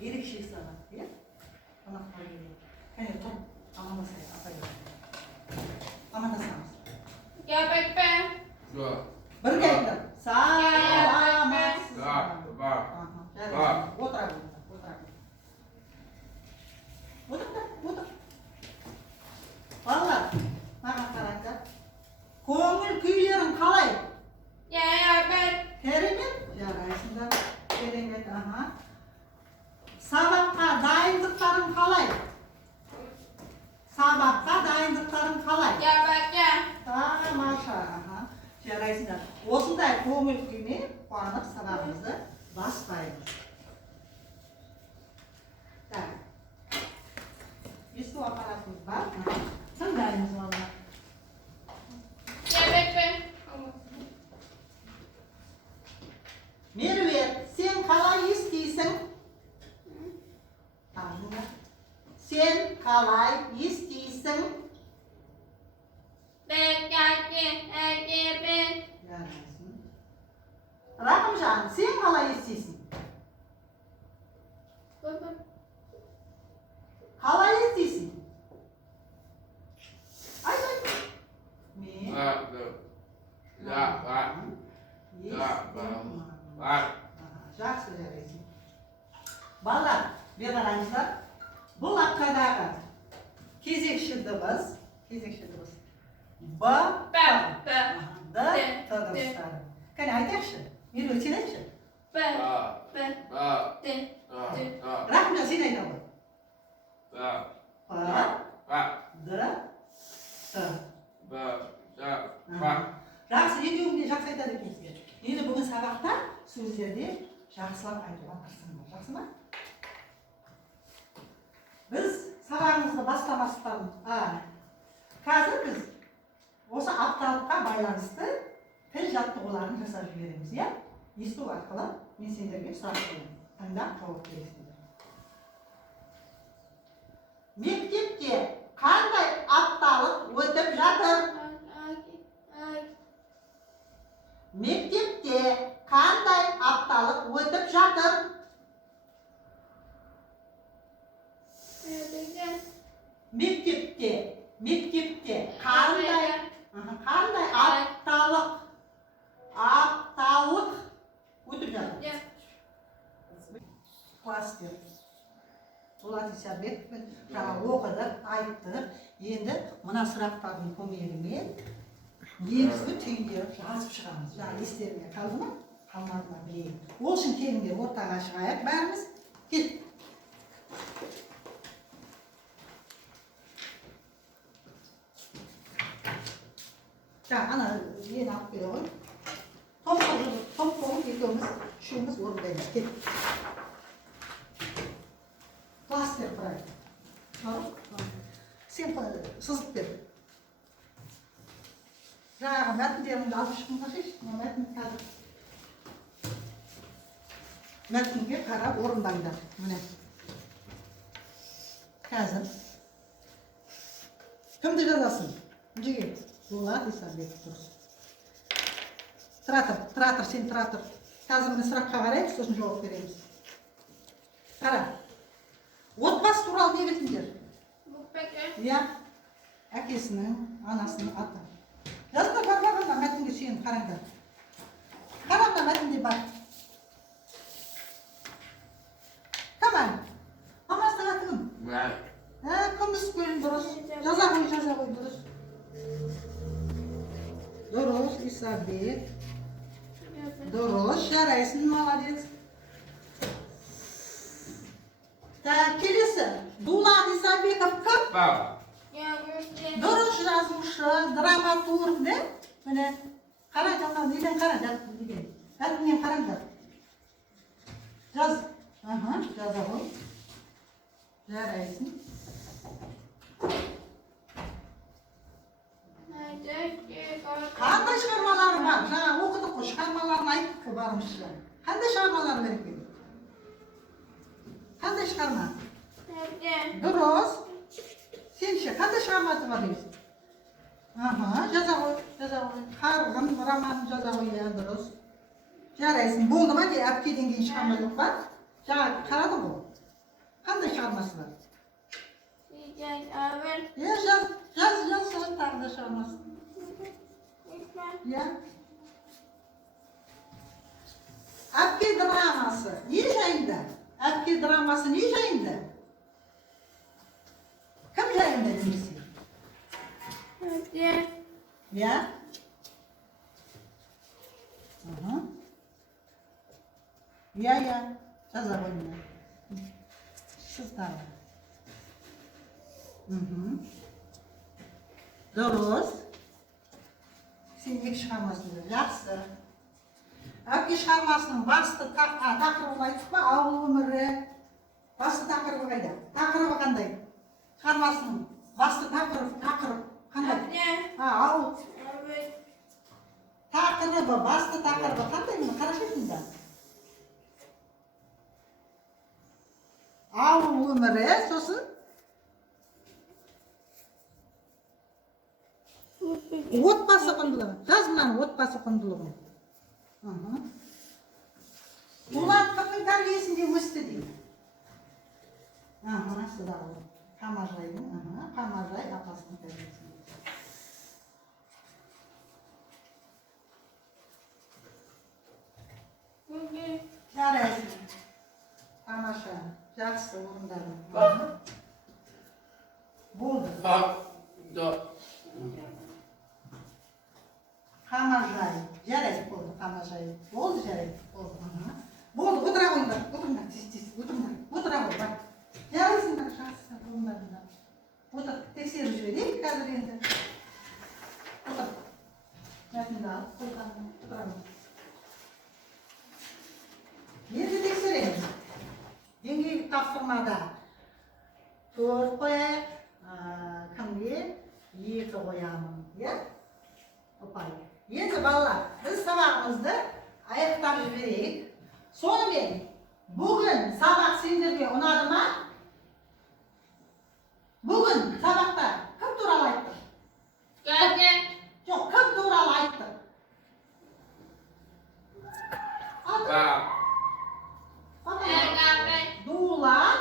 ерекше сағат, иә? Қонақтар келеді. Кәне тұр, амандасайық, апай. Амандасамыз. Әпке. Бірге айтып. Саламатсыз. Бар. Отыра кел. Отыр. Балалар, маған қараңдар. Көңіл күйлерің қалай? Керемет? Жарайсыңдар. Керемет, Сабаққа дайындықтарың қалай? Тамаша, жарайсыңдар. Осындай көңіл күймен қуанып сабағымызды бастаймыз. Есту аппаратымыз бар. Тыңдаймыз оны. Меруерт, сен қалай естисің? Сен қалай естисің? Рақымжан, сен қалай естисің? Қалай естисің? Айт. Мен. Жақсы жарайсың. Балалар, бері қараңыздар. Бұл аптадағы кезекші дыбыс. Б, П, Д, Т дыбыстары. Кәне айтайықшы. Меруерт, сен айтшы. Рахымжан, сен айта ғой. П, Д, Т. Жақсы, екеуіңде жақсы айтады екенсіздер. Енді бүгін сабақта сөздерде жақсылап айтуға тырысыңдар. Жақсы ма? Біз сабағымызды бастамастан, қазір біз осы апталыққа байланысты тіл жаттығуларын жасап жібереміз, иә? Есту арқылы мен сендерге сұрақ қоямын. Тыңдап жауап бересіңдер. Мектепте қандай апталық өтіп жатыр? Мектепте қандай апталық өтіп жатыр? Мектепте қандай апталық өтіп жатыр? Класты. Болат Исабековтің жаңа оқыдық, айттық. Енді мына сұрақтардың көмегімен негізгі түйіндерін жазып шығамыз. Жаңа естеріңде қалды ма? Қалмады ма білейін. Ол үшін келіңдер, ортаға шығайық бәріміз. Кел. Ана ен алып келе ғой. Топ болып екеуміз, үшеуміз орындаймыз. Кел. Кластер құрайық. Сен сызып бер. Жаңағы мәтіндеріңді алып шыққын қашайшы. Мәтін қазір. Мәтінге қарап орындаңдар. Міне. Қазір. Кімді жазасың? Жүге. Болат Исабеков. Тұратыр, сен тұратыр. Қазір міне сұраққа қарайық, сосын жауап береміз. Қара. Отбасы туралы не білдіңдер? Иә. Әкесінің, анасының аты. Жазда бар, мәтінге сүйен қараңдар. Қараңдар мәтінде бар. Таман. Мамасының аты кім? Күміс көлін дұрыс. Жаза ғой, дұрыс. Дұрыс, Исабек. Дұрыс, жарайсың, молодец. Келесі. Дулат Исабеков кім? Дұрыс жазушы, драматург, де? Міне, қара жаңа, неден қара, мәтіннен қараңдар. Жаз. Жаза ғой. Жарайсың. Қандай шығармалары бар? Жаңа оқыдық қой, шығармаларын айттық қой барымызша. Қандай шығармалары бар екен? Қандай шығарма? Дұрыс. Сенше, қандай шығармасы бар дейсің? Жаза ғой. Қарғын, романын жаза ғой, дұрыс. Жарайсың. Болды ма де, әпкеден кейін шығарма жоқ па? Жаңа қарады ғой. Қандай шығармасы бар? Жаз тағы да шығармасы. Әпке драмасы не жайында? Әпке драмасы не жайында? Кім жайында немесе? Жаза қоймай. Сіз тағы. Дұрыс. Сен екі шығармасында. Жақсы. Әпке шығармасының басты тақырыбын айттық па? Ауыл өмірі. Басты тақырыбы қайда? Тақырыбы қандай? Шығармасының басты тақырып қандай? Ауыл. Тақырыбы, басты тақырыбы қандай? Қарашасында? Ауыл өмірі, сосын? Отбасы құндылығы. Жаз мынаны отбасы құндылығын. Олар кімнің тәрбиесінде өсті дейді. Сыдағы. Қамажай апасының тәрбиесінде. Жарайсың. Тамаша. Жақсы орындадың. Болды. Қамажай. Жарайды болды қамажай. Болды жарайды. Болды, отыра қойыңдар. Отырыңдар, тез-тез. Отыра қойыңдар. Жарайсыңдар, жақсы орындарыңдар. Отыр, тексеріп жіберейік қазір енді. Отыр. Мәтінді алып, қолданып, отыра қойыңдар. Енді тексереміз. Деңгейлік тапсырмада 4 қояйық, кімге 2 қоямын, ұпай. Енді балалар, біз сабағымызды аяқтап жіберейік. Сонымен, бүгін сабақ сендерге ұнады ма? Бүгін сабақта кім туралы айттық? Жоқ, кім туралы айттық? Дулат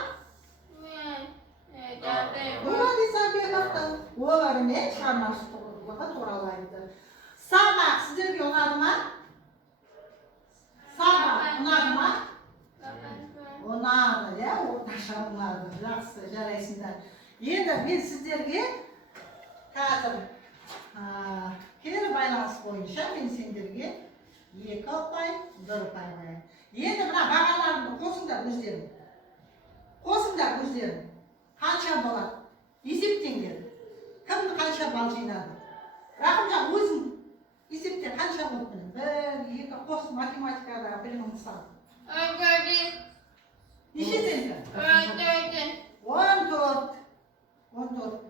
Исабековтың өмірімен шығармашылығы туралы айтты. Сабақ сіздерге ұнады ма? Сабақ ұнады ма? Ұнады, орташа ұнады. Жақсы, жарайсыңдар. Енді мен сіздерге қазір кері байланыс бойынша мен сендерге 2 ұпай, 1 ұпай қояйын. Енді мына бағаларымды қосыңдар өздерің. Қосыңдар өздерің. Қанша болады? Есептеңдер. Кімді қанша бал жинады? Рақымжан, өзің есепте қанша болды? 1, 2, қос математикада біліміңді сал. Неше сенді? 14. 14.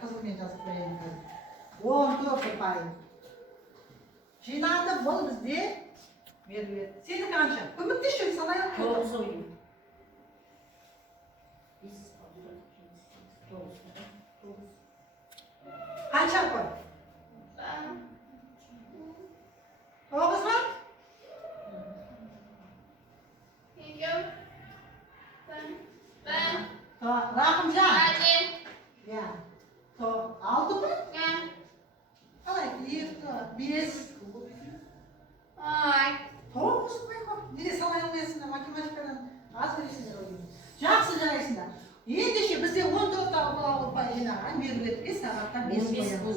Қызылмен жазып қояйын қазір. 14 ұпай. Жинады, бұл бізде беріледі. Сені қанша? Көмектесші, салайық. 9 ойын. Қанша қой? 9 ма? Рақымжан. 6 ма? Қалай? 2, 5. 9 қой ғой. Неде салай алмайсыңдар, математикадан аз бересіңдер ойын. Жақсы жарайсыңдар. Ендеше бізде 14 ұпай жинаған беріледі сағатта 5 қоямыз.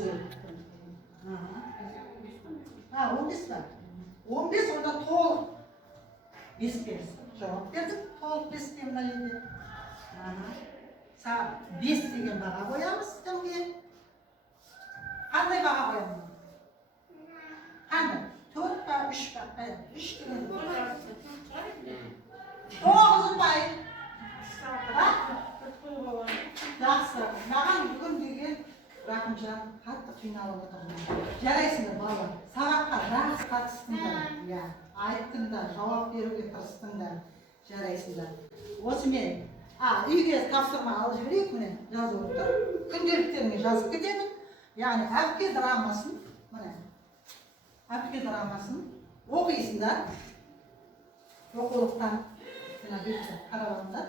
15 ба? 15 онда толық 5 берді. Жауап бердік, толық 5 те мына жерде. 5 деген баға қоямыз кімге? Қандай баға қоямыз? Қандай? 4 ба, 3 ба? 3 деген 9 ұпай. Жақсы, маған бүгін деген Рақымжан қатты қиналып отырмын. Жарайсыңдар балалар, сабаққа жақсы қатыстыңдар, айттыңдар, жауап беруге тырыстыңдар, жарайсыңдар. Осымен, үйге тапсырма алып жіберейік, міне жазып отыр. Күнделіктеріңе жазып кетемін. Яғни әпке драмасын, міне, әпке драмасын оқисыңдар. Оқулықтан, мына бетті қарап алыңдар.